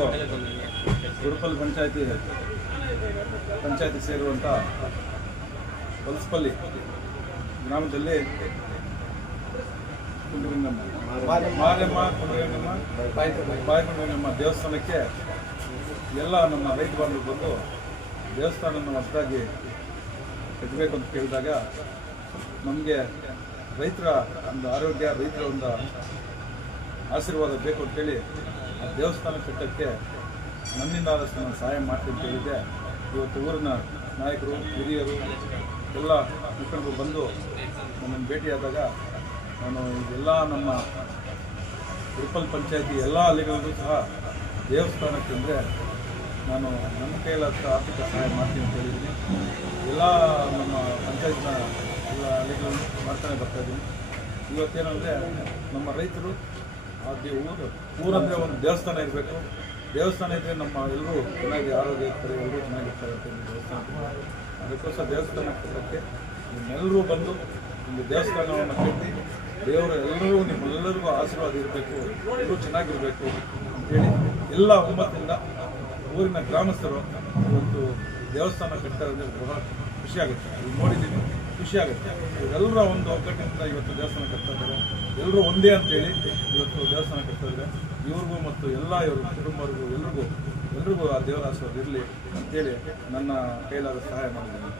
ತಾಲೂಕು ಗುರುಪಲ್ ಪಂಚಾಯತಿ ಸೇರುವಂಥ ಹೊಲಸಪಲ್ಲಿ ಗ್ರಾಮದಲ್ಲಿ ಮಾರಮ್ಮ ಕುಂಡ್ರಗಣ್ಣಮ್ಮ ಬಾಯಿಕೊಂಡಮ್ಮ ದೇವಸ್ಥಾನಕ್ಕೆ ಎಲ್ಲ ನಮ್ಮ ರೈತ ಬಾಂಧವರು ಬಂದು ದೇವಸ್ಥಾನವನ್ನು ಹೊಸದಾಗಿ ಕಟ್ಟಬೇಕು ಅಂತ ಕೇಳಿದಾಗ ನಮಗೆ ರೈತರ ಒಂದು ಆರೋಗ್ಯ, ರೈತರ ಒಂದು ಆಶೀರ್ವಾದ ಬೇಕು ಅಂತೇಳಿ ಆ ದೇವಸ್ಥಾನ ಕಟ್ಟೋಕ್ಕೆ ನನ್ನಿಂದ ಆದಷ್ಟು ನಾನು ಸಹಾಯ ಮಾಡ್ತೀನಿ ಅಂತ ಹೇಳಿದ್ದೆ. ಇವತ್ತು ಊರಿನ ನಾಯಕರು, ಹಿರಿಯರು ಎಲ್ಲ ಮುಖಂಡರು ಬಂದು ನನ್ನನ್ನು ಭೇಟಿಯಾದಾಗ ನಾನು ಎಲ್ಲ ನಮ್ಮ ಗುರುಪಲ್ ಪಂಚಾಯತಿ ಎಲ್ಲ ಹಳ್ಳಿಗಳಿಗೂ ಸಹ ದೇವಸ್ಥಾನಕ್ಕೆ ಅಂದರೆ ನಾನು ನನ್ನ ಕೈಲಾದ ಆರ್ಥಿಕ ಸಹಾಯ ಮಾಡ್ತೀನಿ ಅಂತ ಹೇಳಿದ್ದೀನಿ. ಎಲ್ಲ ನಮ್ಮ ಪಂಚಾಯತ್ನ ಎಲ್ಲ ಹಳ್ಳಿಗಳನ್ನು ಮಾಡ್ತಾನೆ ಬರ್ತಾಯಿದ್ದೀನಿ. ಇವತ್ತೇನಂದರೆ ನಮ್ಮ ರೈತರು ಊರಂದರೆ ಒಂದು ದೇವಸ್ಥಾನ ಇರಬೇಕು. ದೇವಸ್ಥಾನ ಇದ್ದರೆ ನಮ್ಮ ಎಲ್ಲರೂ ಚೆನ್ನಾಗಿ ಆರೋಗ್ಯ ಇರ್ತಾರೆ, ಎಲ್ಲರೂ ಚೆನ್ನಾಗಿರ್ತಾರೆ ಅಂತ ದೇವಸ್ಥಾನ. ಅದಕ್ಕೋಸ್ಕರ ದೇವಸ್ಥಾನ ಕಟ್ಟೋಕ್ಕೆ ನಿಮ್ಮೆಲ್ಲರೂ ಬಂದು ಒಂದು ದೇವಸ್ಥಾನವನ್ನು ಕಟ್ಟಿ ದೇವರು ಎಲ್ಲರೂ ನಿಮ್ಮೆಲ್ಲರಿಗೂ ಆಶೀರ್ವಾದ ಇರಬೇಕು, ಎಲ್ಲರೂ ಚೆನ್ನಾಗಿರಬೇಕು ಅಂತೇಳಿ ಎಲ್ಲ ಒಮ್ಮತ್ತಿಂದ ಊರಿನ ಗ್ರಾಮಸ್ಥರು ಇವತ್ತು ದೇವಸ್ಥಾನ ಕಟ್ಟೋದ್ರೆ ಬಹಳ ಖುಷಿಯಾಗುತ್ತೆ. ಇದು ನೋಡಿದ್ದೀನಿ, ಖುಷಿಯಾಗುತ್ತೆ. ಇವರೆಲ್ಲರ ಒಂದು ಒಗ್ಗಟ್ಟಿನಿಂದ ಇವತ್ತು ದೇವಸ್ಥಾನ ಕಟ್ತಾ ಇದ್ದಾರೆ. ಎಲ್ಲರೂ ಒಂದೇ ಅಂತೇಳಿ ಇವತ್ತು ದೇವಸ್ಥಾನ ಕಟ್ತಾ ಇದ್ದಾರೆ. ಇವ್ರಿಗೂ ಮತ್ತು ಎಲ್ಲ ಇವರು ಕುಟುಂಬರಿಗೂ ಎಲ್ರಿಗೂ ಆ ದೇವರ ಆಶೀರ್ವಾದ ಇರಲಿ ಅಂತೇಳಿ ನನ್ನ ಕೈಲಾದ ಸಹಾಯ ಮಾಡಿದ್ದೀನಿ.